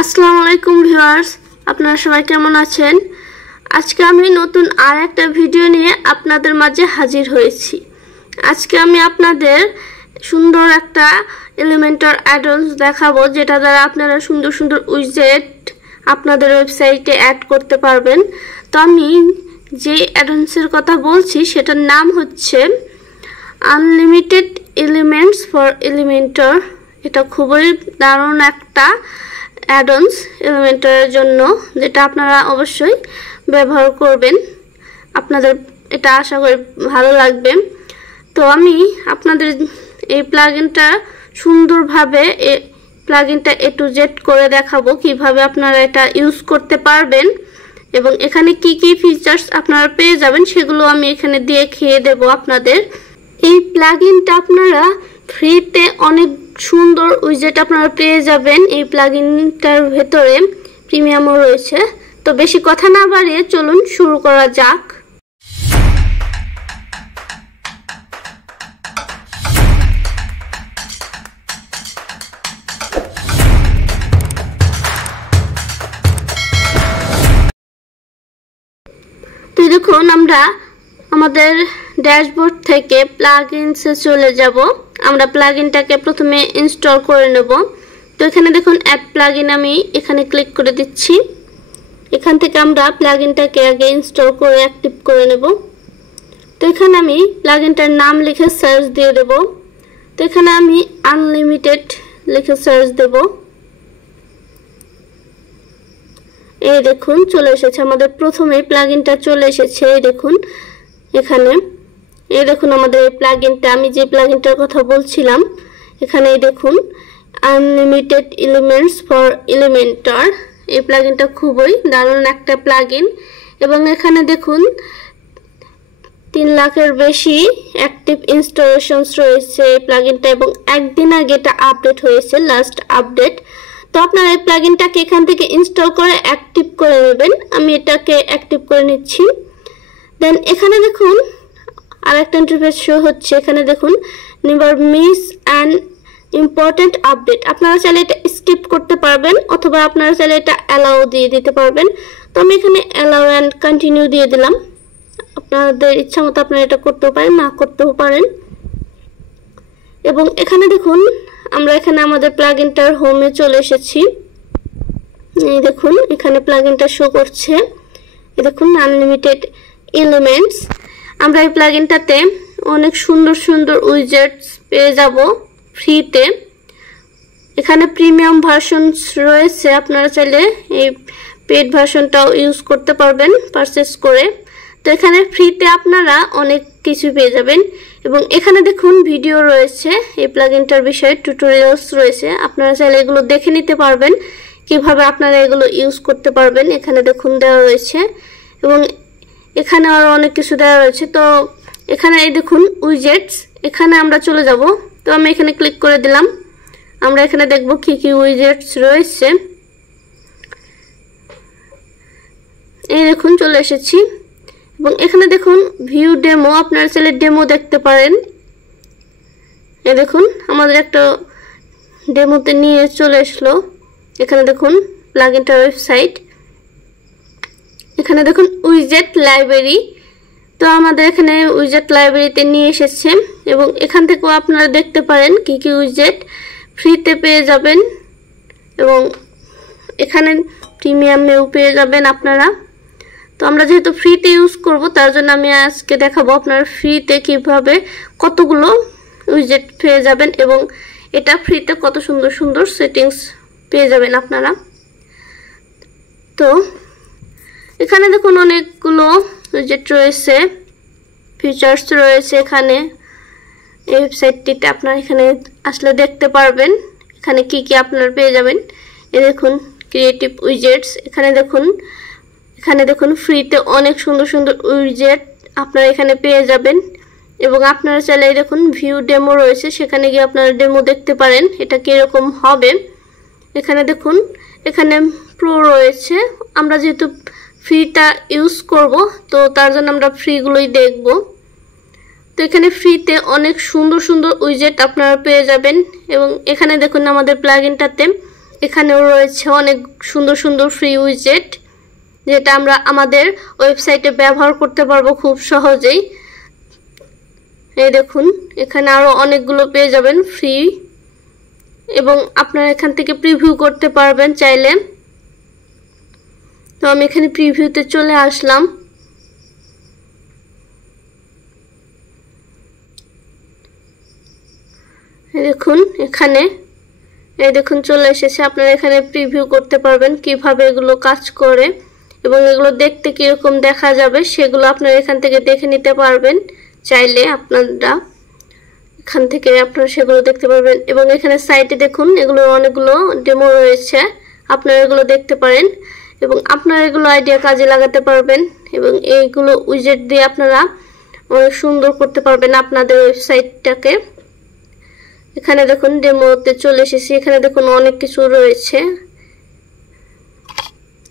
আসসালামু আলাইকুম ভিউয়ার্স, আপনারা সবাই কেমন আছেন? আজকে আমি নতুন আর একটা ভিডিও নিয়ে আপনাদের মাঝে হাজির হয়েছি। আজকে আমি আপনাদের সুন্দর একটা এলিমেন্টর অ্যাডন্স দেখাবো, যেটা দ্বারা আপনারা সুন্দর সুন্দর উইজেট আপনাদের ওয়েবসাইটে অ্যাড করতে পারবেন। তো আমি যে অ্যাডন্সের কথা বলছি সেটার নাম হচ্ছে আনলিমিটেড এলিমেন্টস ফর এলিমেন্টর। এটা খুবই দারুণ একটা অ্যাডন্স এলিমেন্টরের জন্য, যেটা আপনারা অবশ্যই ব্যবহার করবেন। আপনাদের এটা আশা করি ভালো লাগবে। তো আমি আপনাদের এই প্লাগইনটা সুন্দরভাবে প্লাগইনটা A to Z করে দেখাবো কিভাবে আপনারা এটা ইউজ করতে পারবেন এবং এখানে কি কি ফিচার্স আপনারা পেয়ে যাবেন সেগুলো আমি এখানে দেখিয়ে দেব আপনাদের। এই প্লাগইনটা আপনারা ফ্রিতে অনেক সুন্দর উইজেট আপনারা পেয়ে যাবেন। এই প্লাগইনটার ভেতরে প্রিমিয়ামও রয়েছে। তো বেশি কথা না বাড়িয়ে চলুন শুরু করা যাক। তো দেখুন, আমরা আমাদের ড্যাশবোর্ড থেকে প্লাগইনসে চলে যাব। আমরা প্লাগইনটাকে প্রথমে ইনস্টল করে নেব। তো এখানে দেখুন অ্যাড প্লাগইন, আমি এখানে ক্লিক করে দিচ্ছি। এখান থেকে আমরা প্লাগইনটাকে আগে ইনস্টল করে অ্যাক্টিভ করে নেব। তো এখানে আমি প্লাগইনটার নাম লিখে সার্চ দিয়ে দেব। তো এখানে আমি আনলিমিটেড লিখে সার্চ দেব। এই দেখুন চলে এসেছে, আমাদের প্রথমেই প্লাগইনটা চলে এসেছে। এই দেখুন এখানে, এই দেখুন আমাদের এই প্লাগইনটা, আমি যে প্লাগইনটার কথা বলছিলাম, এখানে এই দেখুন আনলিমিটেড এলিমেন্টস ফর এলিমেন্টর। এই প্লাগইনটা খুবই দারুণ একটা প্লাগইন এবং এখানে দেখুন 3 লাখের বেশি অ্যাক্টিভ ইনস্টলেশনস রয়েছে এই প্লাগইনটা এবং একদিন আগে এটা আপডেট হয়েছে, লাস্ট আপডেট। তো আপনারা এই প্লাগইনটাকে এখান থেকে ইনস্টল করে অ্যাক্টিভ করে নেবেন। আমি এটাকে অ্যাক্টিভ করে নিচ্ছি। দেন এখানে দেখুন আরেকটা ইন্টারফেস শো হচ্ছে। এখানে দেখুন never miss an important update. আপনারা চাইলে এটা স্কিপ করতে পারবেন অথবা আপনারা চাইলে এটা অ্যালাউ দিয়ে দিতে পারবেন। তো আমি এখানে অ্যালাউ অ্যান্ড কন্টিনিউ দিয়ে দিলাম। আপনাদের ইচ্ছা মতো আপনারা এটা করতেও পারেন, না করতেও পারেন। এবং এখানে দেখুন আমরা এখানে আমাদের প্লাগইনটার হোমে চলে এসেছি। এই দেখুন এখানে প্লাগইনটা শো করছে। এই দেখুন আনলিমিটেড এলিমেন্টস। আমরা এই প্লাগইনটাতে অনেক সুন্দর সুন্দর উইজেটস পেয়ে যাব ফ্রিতে। এখানে প্রিমিয়াম ভার্সনস রয়েছে, আপনারা চাইলে এই পেড ভার্সনটাও ইউজ করতে পারবেন পারচেস করে। তো এখানে ফ্রিতে আপনারা অনেক কিছু পেয়ে যাবেন এবং এখানে দেখুন ভিডিও রয়েছে, এই প্লাগইনটার বিষয়ে টিউটোরিয়ালস রয়েছে। আপনারা চাইলে এগুলো দেখে নিতে পারবেন কিভাবে আপনারা এগুলো ইউজ করতে পারবেন। এখানে দেখুন দেওয়া রয়েছে এবং এখানে আরো অনেক কিছু দেওয়া রয়েছে। তো এখানে এই দেখুন উইজেটস, এখানে আমরা চলে যাব। তো আমি এখানে ক্লিক করে দিলাম। আমরা এখানে দেখব কি কি উইজেটস রয়েছে। এই দেখুন চলে এসেছি এবং এখানে দেখুন ভিউ ডেমো, আপনারা চাইলে ডেমো দেখতে পারেন। এই দেখুন আমাদের একটা ডেমোতে নিয়ে চলে আসলো। এখানে দেখুন প্লাগইনটার ওয়েবসাইট। এখানে দেখুন উইজেট লাইব্রেরি। তো আমাদের এখানে উইজেট লাইব্রেরিতে নিয়ে এসেছে এবং এখান থেকেও আপনারা দেখতে পারেন কি কি উইজেট ফ্রিতে পেয়ে যাবেন এবং এখানে প্রিমিয়ামেও পেয়ে যাবেন আপনারা। তো আমরা যেহেতু ফ্রিতে ইউজ করব তার জন্য আমি আজকে দেখাবো আপনারা ফ্রিতে কিভাবে কতগুলো উইজেট পেয়ে যাবেন এবং এটা ফ্রিতে কত সুন্দর সুন্দর সেটিংস পেয়ে যাবেন আপনারা। তো এখানে দেখুন অনেকগুলো উইজেট রয়েছে, ফিচার্স রয়েছে। এখানে এই ওয়েবসাইটটিতে আপনারা এখানে আসলে দেখতে পারবেন এখানে কি কি আপনারা পেয়ে যাবেন। এই দেখুন ক্রিয়েটিভ উইজেটস। এখানে দেখুন ফ্রিতে অনেক সুন্দর সুন্দর উইজেট আপনারা এখানে পেয়ে যাবেন এবং আপনারা চাইলে দেখুন ভিউ ডেমো রয়েছে, সেখানে গিয়ে আপনারা ডেমো দেখতে পারেন এটা কিরকম হবে। এখানে দেখুন এখানে প্রো রয়েছে। আমরা যেহেতু ফ্রিটা ইউজ করব তো তার জন্য আমরা ফ্রিগুলোই দেখব। তো এখানে ফ্রিতে অনেক সুন্দর সুন্দর উইজেট আপনারা পেয়ে যাবেন এবং এখানে দেখুন আমাদের প্লাগইনটাতে এখানেও রয়েছে অনেক সুন্দর সুন্দর ফ্রি উইজেট, যেটা আমরা আমাদের ওয়েবসাইটে ব্যবহার করতে পারবো খুব সহজেই। এই দেখুন, এখানে আরো অনেকগুলো পেয়ে যাবেন ফ্রি, এবং আপনারা এখান থেকে প্রিভিউ করতে পারবেন চাইলে। তো আমি এখানে প্রিভিউতে চলে আসলাম। দেখুন এখানে, এই দেখুন চলে এসেছে। আপনারা এখানে প্রিভিউ করতে পারবেন কিভাবে এগুলো কাজ করে, এবং এগুলো দেখতে কিরকম দেখা যাবে সেগুলো আপনারা এখান থেকে দেখে নিতে পারবেন চাইলে। আপনারা এখান থেকে আপনারা সেগুলো দেখতে পারবেন, এবং এখানে সাইটে দেখুন এগুলো অনেকগুলো ডেমো রয়েছে, আপনারা এগুলো দেখতে পারেন এবং আপনারা এগুলো আইডিয়া কাজে লাগাতে পারবেন, এবং এইগুলো উইজেট দিয়ে আপনারা অনেক সুন্দর করতে পারবেন আপনাদের ওয়েবসাইটটাকে। এখানে দেখুন ডেমোতে চলে এসেছি। এখানে দেখুন অনেক কিছু রয়েছে,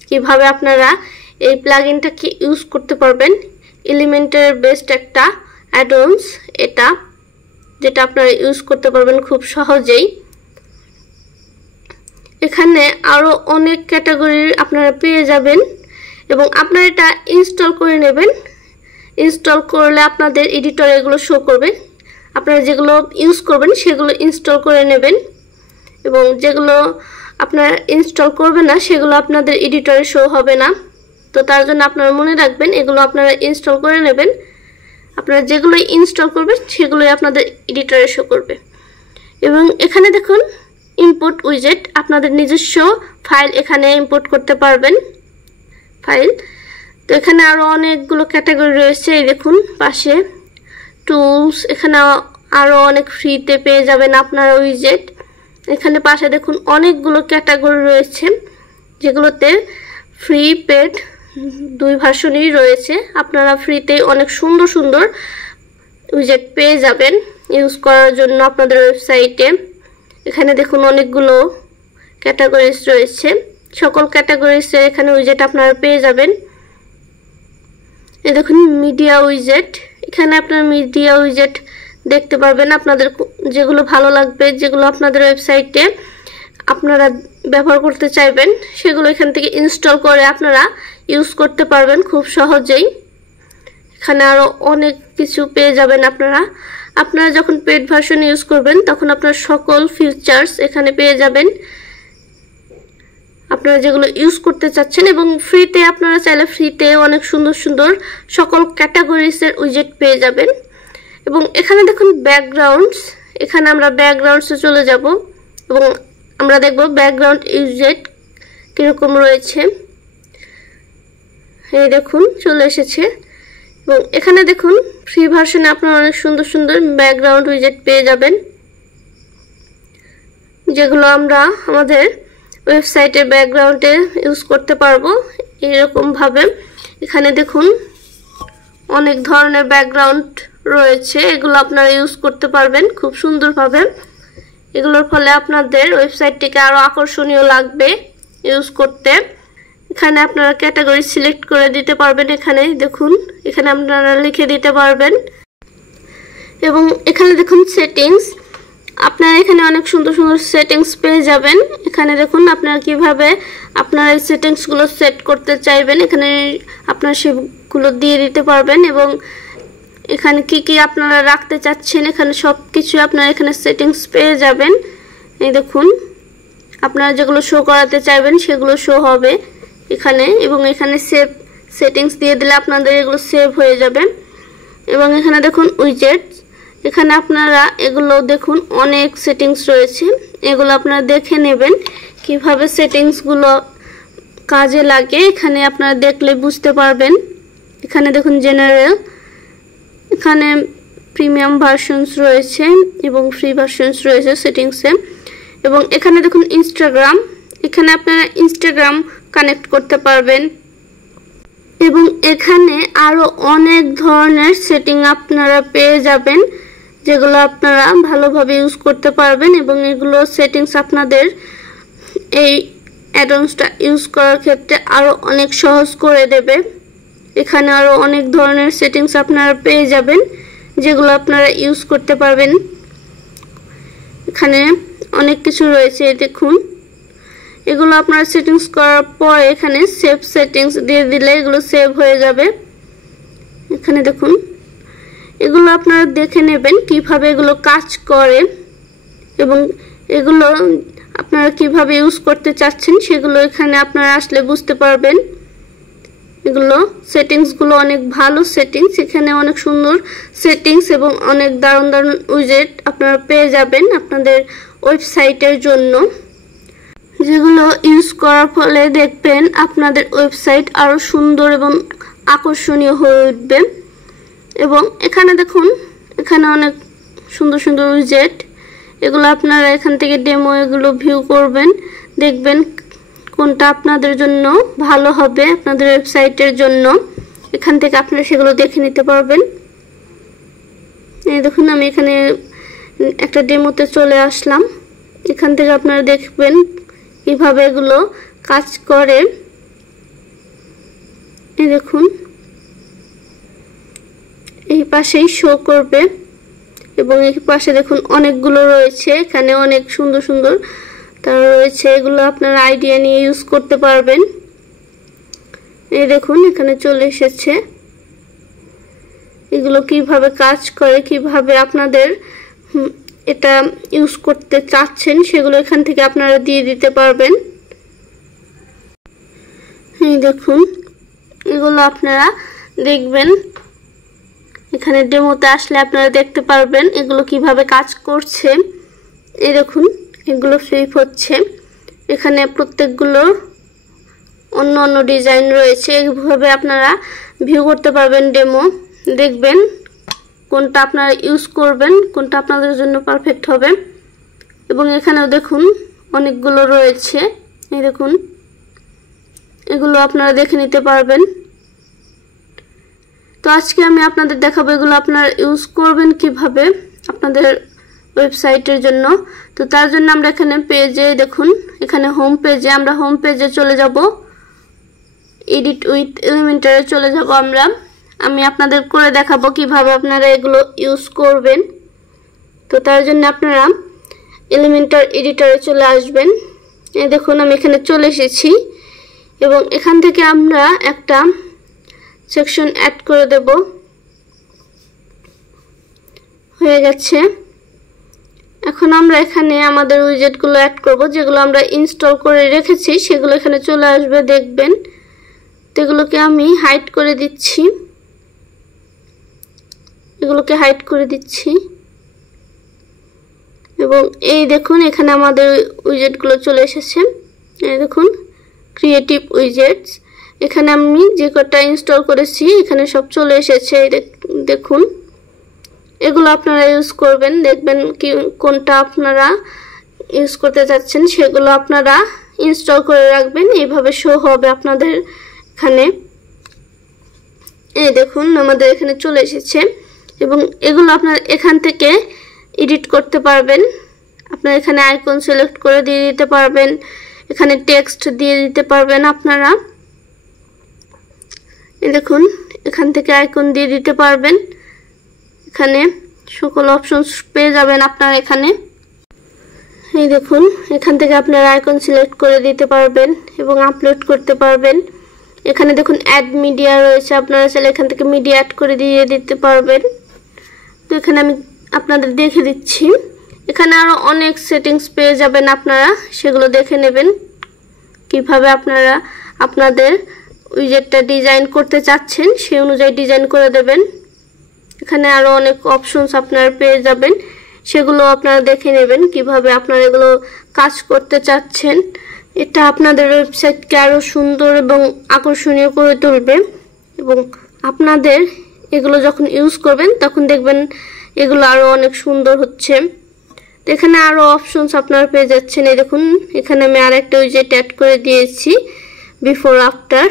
কিভাবে আপনারা এই প্লাগইনটাকে ইউজ করতে পারবেন। এলিমেন্টের বেস্ট একটা অ্যাডঅনস এটা, যেটা আপনারা ইউজ করতে পারবেন খুব সহজেই। এখানে আরো অনেক ক্যাটাগরির আপনারা পেয়ে যাবেন, এবং আপনারা এটা ইনস্টল করে নেবেন। ইনস্টল করলে আপনাদের এডিটরে এগুলো শো করবে। আপনারা যেগুলো ইউজ করবেন সেগুলো ইনস্টল করে নেবেন, এবং যেগুলো আপনারা ইনস্টল করবেন না সেগুলো আপনাদের এডিটরে শো হবে না। তো তার জন্য আপনারা মনে রাখবেন এগুলো আপনারা ইনস্টল করে নেবেন। আপনারা যেগুলো ইনস্টল করবেন সেগুলোই আপনাদের এডিটরে শো করবে। এবং এখানে দেখুন ইম্পোর্ট উইজেট, আপনাদের নিজস্ব ফাইল এখানে ইম্পোর্ট করতে পারবেন ফাইল। তো এখানে আরো অনেকগুলো ক্যাটাগরি রয়েছে। এই দেখুন পাশে টুলস, এখানে আরো অনেক ফ্রিতে পেয়ে যাবেন আপনারা উইজেট। এখানে পাশে দেখুন অনেকগুলো ক্যাটাগরি রয়েছে, যেগুলোতে ফ্রি পেড দুই ভার্সনই রয়েছে। আপনারা ফ্রিতে অনেক সুন্দর সুন্দর উইজেট পেয়ে যাবেন ইউজ করার জন্য আপনাদের ওয়েবসাইটে। এখানে দেখুন অনেকগুলো ক্যাটাগরিজ রয়েছে, সকল ক্যাটাগরিজের এখানে উইজেট আপনারা পেয়ে যাবেন। এই দেখুন মিডিয়া উইজেট, এখানে আপনারা মিডিয়া উইজেট দেখতে পারবেন আপনাদের যেগুলো ভালো লাগবে, যেগুলো আপনাদের ওয়েবসাইটে আপনারা ব্যবহার করতে চাইবেন সেগুলো এখান থেকে ইনস্টল করে আপনারা ইউজ করতে পারবেন খুব সহজেই। এখানে আরো অনেক কিছু পেয়ে যাবেন আপনারা। আপনারা যখন পেড ভার্সন ইউজ করবেন তখন আপনারা সকল ফিচার্স এখানে পেয়ে যাবেন, আপনারা যেগুলো ইউজ করতে চাচ্ছেন। এবং ফ্রিতে আপনারা চাইলে ফ্রিতে অনেক সুন্দর সুন্দর সকল ক্যাটাগরিজের উইজেট পেয়ে যাবেন। এবং এখানে দেখুন ব্যাকগ্রাউন্ডস, এখানে আমরা ব্যাকগ্রাউন্ডসে চলে যাব এবং আমরা দেখব ব্যাকগ্রাউন্ড উইজেট কিরকম রয়েছে। এই দেখুন চলে এসেছে, এবং এখানে দেখুন ফ্রি ভার্সনে আপনারা অনেক সুন্দর সুন্দর ব্যাকগ্রাউন্ড উইজেট পেয়ে যাবেন, যেগুলো আমরা আমাদের ওয়েবসাইটে ব্যাকগ্রাউন্ডে ইউজ করতে পারবো এরকম ভাবে। এখানে দেখুন অনেক ধরনের ব্যাকগ্রাউন্ড রয়েছে, এগুলো আপনারা ইউজ করতে পারবেন খুব সুন্দরভাবে। এগুলোর ফলে আপনাদের ওয়েবসাইটটিকে আরো আকর্ষণীয় লাগবে ইউজ করতে। এখানে আপনারা ক্যাটাগরি সিলেক্ট করে দিতে পারবেন। এখানে দেখুন, এখানে আপনারা লিখে দিতে পারবেন। এবং এখানে দেখুন সেটিংস, আপনারা এখানে অনেক সুন্দর সুন্দর সেটিংস পেয়ে যাবেন। এখানে দেখুন আপনারা কিভাবে আপনারা এই সেটিংসগুলো সেট করতে চাইবেন, এখানে আপনারা সেগুলো দিয়ে দিতে পারবেন। এবং এখানে কি কি আপনারা রাখতে চাচ্ছেন এখানে সব কিছু আপনারা এখানে সেটিংস পেয়ে যাবেন। এই দেখুন আপনারা যেগুলো শো করাতে চাইবেন সেগুলো শো হবে এখানে, এবং এখানে সেভ সেটিংস দিয়ে দিলে আপনাদের এগুলো সেভ হয়ে যাবে। এবং এখানে দেখুন উইজেট, এখানে আপনারা এগুলো দেখুন অনেক সেটিংস রয়েছে, এগুলো আপনারা দেখে নেবেন কিভাবে সেটিংসগুলো কাজে লাগে। এখানে আপনারা দেখলে বুঝতে পারবেন। এখানে দেখুন জেনারেল, এখানে প্রিমিয়াম ভার্সনস রয়েছে এবং ফ্রি ভার্সনস রয়েছে সেটিংসে। এবং এখানে দেখুন ইনস্টাগ্রাম, এখানে আপনারা ইনস্টাগ্রাম কানেক্ট করতে পারবেন। এবং এখানে আরো অনেক ধরনের সেটিং আপনারা পেয়ে যাবেন, যেগুলো আপনারা ভালোভাবে ইউজ করতে পারবেন। এবং এগুলো সেটিংস আপনাদের এই অ্যাডঅনসটা ইউজ করার ক্ষেত্রে আরো অনেক সহজ করে দেবে। এখানে আরো অনেক ধরনের সেটিংস আপনারা পেয়ে যাবেন, যেগুলো আপনারা ইউজ করতে পারবেন। এখানে অনেক কিছু রয়েছে দেখুন। এগুলো আপনারা সেটিংস করার পর এখানে সেভ সেটিংস দিয়ে দিলে এগুলো সেভ হয়ে যাবে। এখানে দেখুন এগুলো আপনারা দেখে নেবেন কিভাবে এগুলো কাজ করে এবং এগুলো আপনারা কিভাবে ইউজ করতে চাচ্ছেন সেগুলো এখানে আপনারা আসলে বুঝতে পারবেন। এগুলো সেটিংসগুলো অনেক ভালো সেটিংস, এখানে অনেক সুন্দর সেটিংস এবং অনেক দারুণ দারুণ উইজেট আপনারা পেয়ে যাবেন আপনাদের ওয়েবসাইটের জন্য, যেগুলো ইউজ করার ফলে দেখবেন আপনাদের ওয়েবসাইট আরও সুন্দর এবং আকর্ষণীয় হয়ে উঠবে। এবং এখানে দেখুন এখানে অনেক সুন্দর সুন্দর উইজেট, এগুলো আপনারা এখান থেকে ডেমো এগুলো ভিউ করবেন, দেখবেন কোনটা আপনাদের জন্য ভালো হবে আপনাদের ওয়েবসাইটের জন্য। এখান থেকে আপনারা সেগুলো দেখে নিতে পারবেন। এই দেখুন আমি এখানে একটা ডেমোতে চলে আসলাম, এখান থেকে আপনারা দেখবেন কিভাবে এগুলো কাজ করে। এই দেখুন এই পাশেই শো করবে এবং এই পাশে দেখুন অনেকগুলো রয়েছে, এখানে অনেক সুন্দর সুন্দর তারা রয়েছে, এগুলো আপনারা আইডিয়া নিয়ে ইউজ করতে পারবেন। এই দেখুন এখানে চলে এসেছে, এগুলো কিভাবে কাজ করে, কিভাবে আপনাদের এটা ইউজ করতে চাচ্ছেন সেগুলো এখান থেকে আপনারা দিয়ে দিতে পারবেন। এই দেখুন এগুলো আপনারা দেখবেন, এখানে ডেমোতে আসলে আপনারা দেখতে পারবেন এগুলো কিভাবে কাজ করছে। এই দেখুন এগুলো ফ্লিপ হচ্ছে, এখানে প্রত্যেকগুলো অন্য অন্য ডিজাইন রয়েছে, এইভাবে আপনারা ভিউ করতে পারবেন ডেমো, দেখবেন কোনটা আপনারা ইউজ করবেন, কোনটা আপনাদের জন্য পারফেক্ট হবে। এবং এখানেও দেখুন অনেকগুলো রয়েছে, এই দেখুন এগুলো আপনারা দেখে নিতে পারবেন। তো আজকে আমি আপনাদের দেখাবো এগুলো আপনারা ইউজ করবেন কিভাবে আপনাদের ওয়েবসাইটের জন্য। তো তার জন্য আমরা এখানে পেজে দেখুন, এখানে হোম পেজে, আমরা হোম পেজে চলে যাব, এডিট উইথ এলিমেন্টরে চলে যাব আমি আপনাদের করে দেখাবো কিভাবে আপনারা এগুলো ইউজ করবেন। তো তার জন্য আপনারা এলিমেন্টর এডিটরে চলে আসবেন। এই দেখুন আমি এখানে চলে এসেছি এবং এখান থেকে আমরা একটা সেকশন অ্যাড করে দেব, হয়ে গেছে। এখন আমরা এখানে আমাদের উইজেটগুলো অ্যাড করব, যেগুলো আমরা ইনস্টল করে রেখেছি সেগুলো এখানে চলে আসবে, দেখবেন। তো এগুলোকে আমি হাইড করে দিচ্ছি, এগুলোকে হাইড করে দিচ্ছি এবং এই দেখুন এখানে আমাদের উইজেটগুলো চলে এসেছে। এই দেখুন ক্রিয়েটিভ উইজেটস, এখানে আমি যে কটা ইনস্টল করেছি এখানে সব চলে এসেছে। দেখুন এগুলো আপনারা ইউজ করবেন, দেখবেন কি কোনটা আপনারা ইউজ করতে চাচ্ছেন সেগুলো আপনারা ইনস্টল করে রাখবেন, এইভাবে শো হবে আপনাদের এখানে। এই দেখুন আমাদের এখানে চলে এসেছে এবং এগুলো আপনারা এখান থেকে এডিট করতে পারবেন, আপনারা এখানে আইকন সিলেক্ট করে দিয়ে দিতে পারবেন, এখানে টেক্সট দিয়ে দিতে পারবেন আপনারা। এই দেখুন এখান থেকে আইকন দিয়ে দিতে পারবেন, এখানে সকল অপশনস পেয়ে যাবেন আপনারা এখানে। এই দেখুন এখান থেকে আপনারা আইকন সিলেক্ট করে দিতে পারবেন এবং আপলোড করতে পারবেন। এখানে দেখুন অ্যাড মিডিয়া রয়েছে, আপনারা চাইলে এখান থেকে মিডিয়া অ্যাড করে দিয়ে দিতে পারবেন। তো এখানে আমি আপনাদের দেখে দিচ্ছি, এখানে আরও অনেক সেটিংস পেয়ে যাবেন, আপনারা সেগুলো দেখে নেবেন কিভাবে আপনারা আপনাদের উইজেটটা ডিজাইন করতে চাচ্ছেন সেই অনুযায়ী ডিজাইন করে দেবেন। এখানে আরও অনেক অপশনস আপনারা পেয়ে যাবেন, সেগুলো আপনারা দেখে নেবেন কিভাবে আপনারা এগুলো কাজ করতে চাচ্ছেন। এটা আপনাদের ওয়েবসাইটকে আরও সুন্দর এবং আকর্ষণীয় করে তুলবে এবং আপনাদের এগুলো যখন ইউজ করবেন তখন দেখবেন এগুলো আরও অনেক সুন্দর হচ্ছে। এখানে আরও অপশনস আপনারা পেয়ে যাচ্ছেন। এই দেখুন এখানে আমি আরেকটা উইজেট অ্যাড করে দিয়েছি, বিফোর আফটার।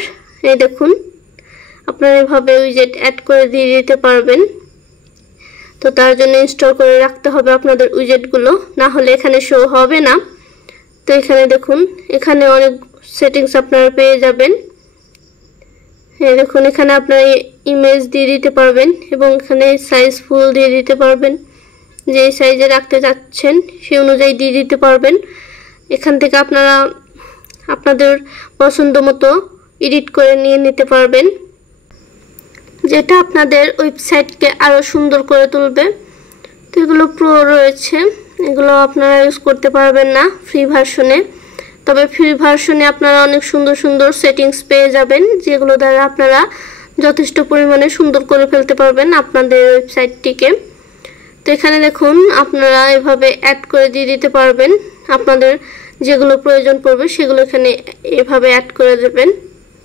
এই দেখুন আপনারা এভাবে উইজেট অ্যাড করে দিয়ে দিতে পারবেন। তো তার জন্য ইনস্টল করে রাখতে হবে আপনাদের উইজেটগুলো, না হলে এখানে শো হবে না। তো এখানে দেখুন এখানে অনেক সেটিংস আপনারা পেয়ে যাবেন। এই দেখুন এখানে আপনারা ইমেজ দিয়ে দিতে পারবেন এবং এখানে সাইজ ফুল দিয়ে দিতে পারবেন, যে সাইজে রাখতে চাচ্ছেন সেই অনুযায়ী দিয়ে দিতে পারবেন। এখান থেকে আপনারা আপনাদের পছন্দ মতো এডিট করে নিয়ে নিতে পারবেন, যেটা আপনাদের ওয়েবসাইটকে আরও সুন্দর করে তুলবে। তো এগুলো প্রো রয়েছে, এগুলো আপনারা ইউজ করতে পারবেন না ফ্রি ভার্সনে। তবে ফ্রি ভার্সনে আপনারা অনেক সুন্দর সুন্দর সেটিংস পেয়ে যাবেন, যেগুলো দ্বারা আপনারা যথেষ্ট পরিমাণে সুন্দর করে ফেলতে পারবেন আপনাদের ওয়েবসাইটটিকে। তো এখানে দেখুন আপনারা এভাবে অ্যাড করে দিয়ে দিতে পারবেন, আপনাদের যেগুলো প্রয়োজন পড়বে সেগুলো এখানে এভাবে অ্যাড করে দেবেন।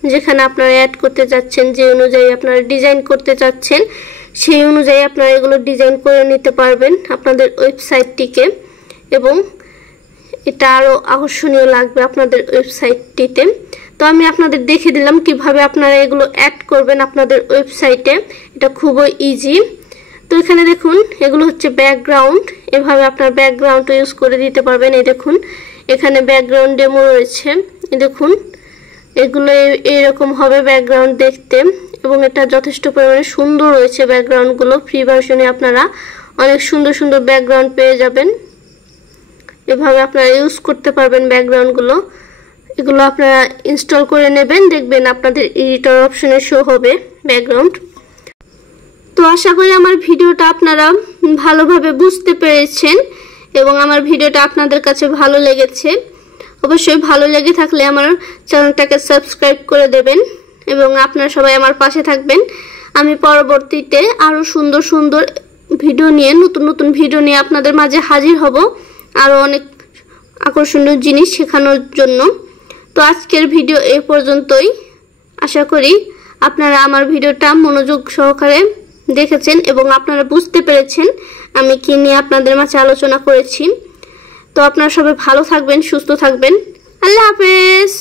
যেখানে আপনারা অ্যাড করতে যাচ্ছেন, যে অনুযায়ী আপনারা ডিজাইন করতে চাচ্ছেন সেই অনুযায়ী আপনারা এগুলো ডিজাইন করে নিতে পারবেন আপনাদের ওয়েবসাইটটিকে, এবং এটা আরও আকর্ষণীয় লাগবে আপনাদের ওয়েবসাইটটিতে। তো আমি আপনাদের দেখে দিলাম কিভাবে আপনারা এগুলো অ্যাড করবেন আপনাদের ওয়েবসাইটে, এটা খুবই ইজি। তো এখানে দেখুন এগুলো হচ্ছে ব্যাকগ্রাউন্ড, এভাবে আপনার ব্যাকগ্রাউন্ড ইউজ করে দিতে পারবেন। এই দেখুন এখানে ব্যাকগ্রাউন্ড ডেমো রয়েছে, এই দেখুন এগুলো এরকম হবে ব্যাকগ্রাউন্ড দেখতে, এবং এটা যথেষ্ট পরিমাণে সুন্দর রয়েছে ব্যাকগ্রাউন্ডগুলো। ফ্রি ভার্সনে আপনারা অনেক সুন্দর সুন্দর ব্যাকগ্রাউন্ড পেয়ে যাবেন, এভাবে আপনারা ইউজ করতে পারবেন ব্যাকগ্রাউন্ডগুলো। এগুলো আপনারা ইনস্টল করে নেবেন, দেখবেন আপনাদের এডিটর অপশনে শো হবে ব্যাকগ্রাউন্ড। তো আশা করি আমার ভিডিওটা আপনারা ভালোভাবে বুঝতে পেরেছেন এবং আমার ভিডিওটা আপনাদের কাছে ভালো লেগেছে। অবশ্যই ভালো লেগে থাকলে আমার চ্যানেলটাকে সাবস্ক্রাইব করে দেবেন এবং আপনারা সবাই আমার পাশে থাকবেন। আমি পরবর্তীতে আরও সুন্দর সুন্দর ভিডিও নিয়ে, নতুন নতুন ভিডিও নিয়ে আপনাদের মাঝে হাজির হব, আরও অনেক আকর্ষণীয় জিনিস শেখানোর জন্য। তো আজকের ভিডিও এই পর্যন্তই। আশা করি আপনারা আমার ভিডিওটা মনোযোগ সহকারে দেখেছেন এবং আপনারা বুঝতে পেরেছেন আমি কি নিয়ে আপনাদের মাঝে আলোচনা করেছি। তো আপনারা সবাই ভালো থাকবেন, সুস্থ থাকবেন। আল্লাহ হাফেজ।